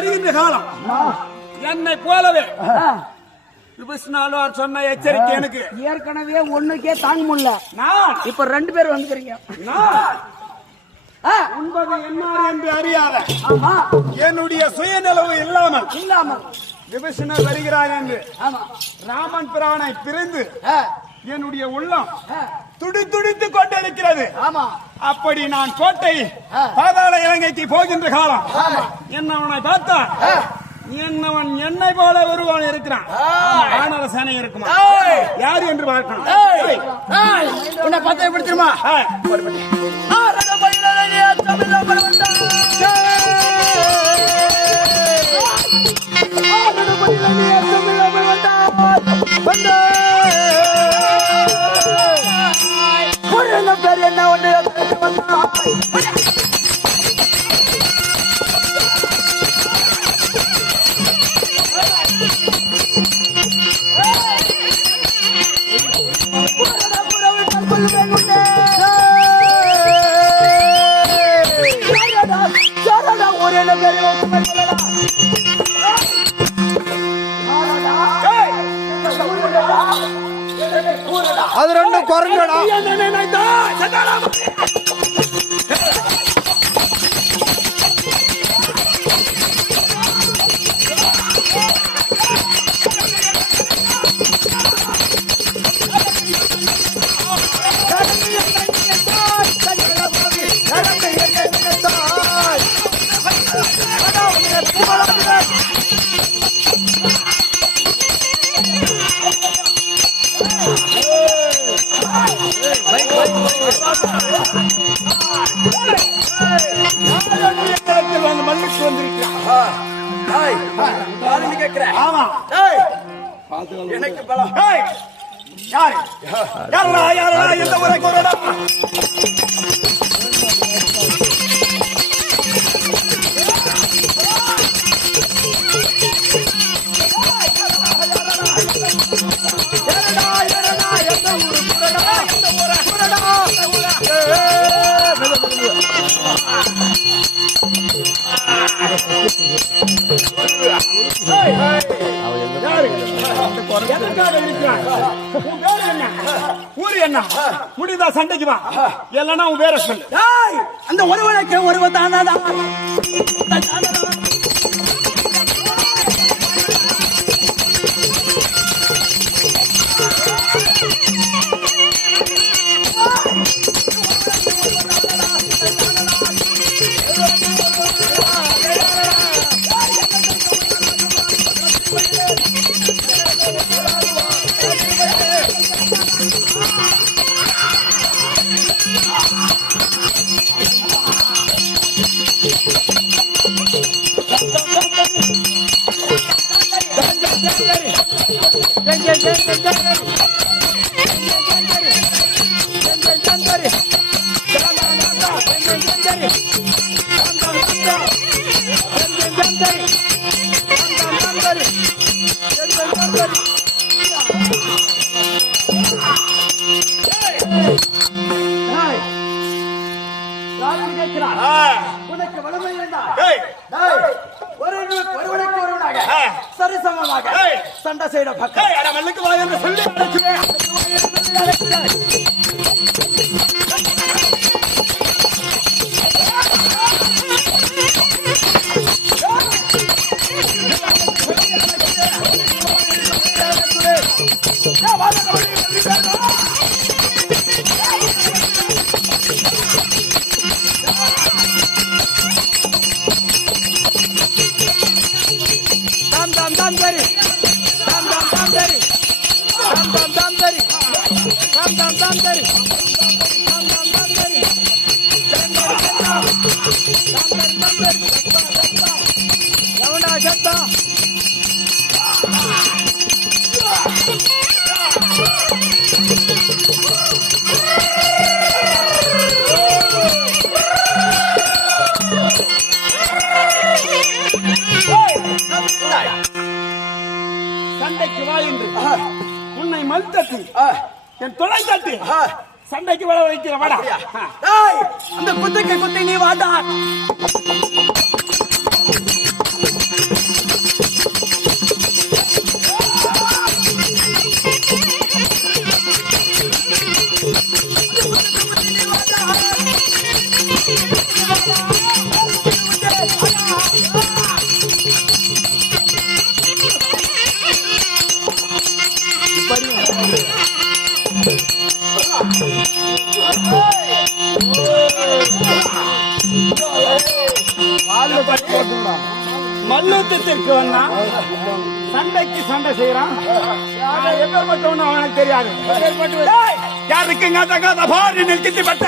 வருகின்ற காலம். என்னை போலவே. விபீஷ்ணாழ்வார் சொன்ன எச்சரிக்கை எனக்கு. ஏற்கனவே ஒண்ணுக்கே தாங்க முடியல. நான். இப்ப ரெண்டு பேர் வந்துக்கிறீங்க. உண்பது என்னார் என்று அறியாத என்னுடைய சுயநிலவு இல்லாமல் இல்லாம விபீஷணர் வருகிறார் என்று ஆமா. ராமன் பிரானை பிரிந்து என்னுடைய உள்ளம் துடி துடித்து கொண்டிருக்கிறது. அப்படி நான் கோட்டை. பாதாள இலங்கைக்கு போகின்ற காலம். என்னவனை பார்த்தா? என்னவன் என்னை போல ஒருவன் இருக்கிறான். ஆனர சேனை இருக்குமா? யார் என்று பார்க்கணும். உன்னை பார்த்தா எப்படி தெரியுமா ஆ, போடு பண்ணி. பேர் என்ன ஒன்று அது ரெண்டும் குரங்கடா மண்ணுக்கு வந்திருக்கிறான். ஆமா. எனக்கு பலம் யாரு? யாருடா, யாருடா, எந்த ஊரை கூறடா? யாரு? முடிந்தா சண்டைக்கு வா இல்லைன்னா உன் பேரை சொல்லு அந்த ஒருவனுக்கு ஒருவன் Get it! தானாடா உனக்கு வலிமை ஏய், ஒருவனுக்கு ஒருவனுக்கு ஒருவனாக சரிசமமாக. சண்டை செய்யற பக்கம். வா என்று சொல்லி சண்டைக்கு வா என்று. உன்னை மல் தட்டி என் தொலை தட்டு. சண்டைக்கு வர வைக்கிற வாடா. அந்த குத்துக்கு குத்தி நீ வாடா. Oh, மல்லுத்தத்திற்கு வந்தா சண்டைக்கு சண்டை செய்யறான். நான் அவனுக்கு தெரியாது. யாருக்கு பாரு நிறுத்தி பட்ட.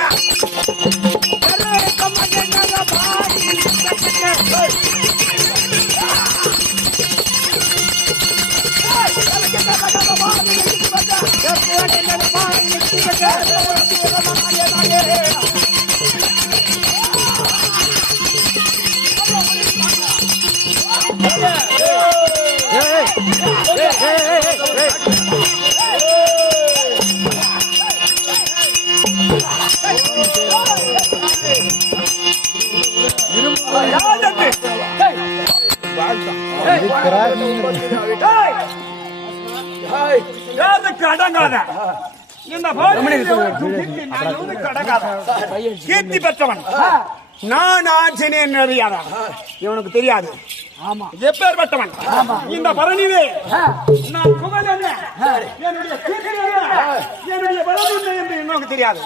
Hey! டேய், யாருக்கு அடங்காத இந்த கீர்த்தி பெற்றவன். நான் ஆஞ்சநேயன் அறியாத? இவனுக்கு தெரியாது. ஆமா. எப்பேற்பட்டவன்? இந்த பரணிவே. நான் புகழ் என்னுடைய என்னுடைய என்று இன்னும் தெரியாது.